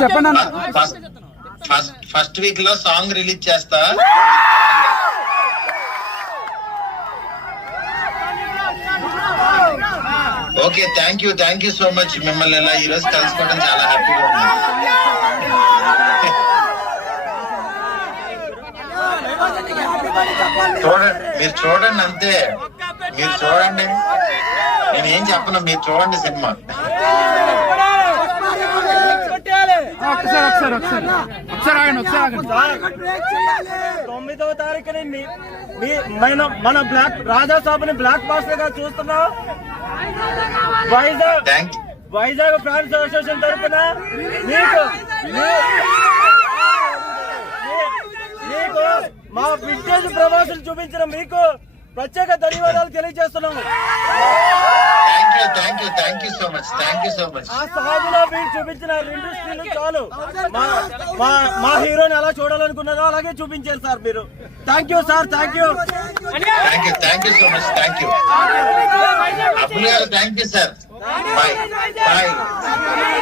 చెప్పండి first first వీక్లో song release చేస్తా. Okay thank you thank you so much మిమ్మల్ని ఇలా ఈరోజు కలుసుకోవడం చాలా హ్యాపీగా ఉంది. చూడండి మీరు చూడండి అంతే. మీరు చూడండి. నేను ఏం చెప్పను మీరు చూడండి సినిమా. ఒకసారి ఒకసారి ఒకసారి. ఒకసారి ఆగండి ఒకసారి ఆగండి. తొమ్మిదవ తారీఖుని మన మన బ్లాక్ రాజా సాబుని బ్లాక్ బాస్టర్గా చూస్తున్నాం వైజాగ్ వైజాగ్ ఫ్యాన్స్ అసోసియేషన్ తరఫున మీకు మీ- మీ- మీకు మా వింటేజ్ ప్రవాసులు చూపించిన మీకు ప్రత్యేక ధన్యవాదాలు తెలియజేస్తున్నాము. Thank you so much thank you so much ఆ మీరు చూపించిన రెండు స్త్రీలు చాలు. మా మా హీరోని ఎలా చూడాలనుకున్నారో అలాగే చూపించారు సార్ మీరు. Thank you sir thank you thank you thank you so much thank you thank you sir bye bye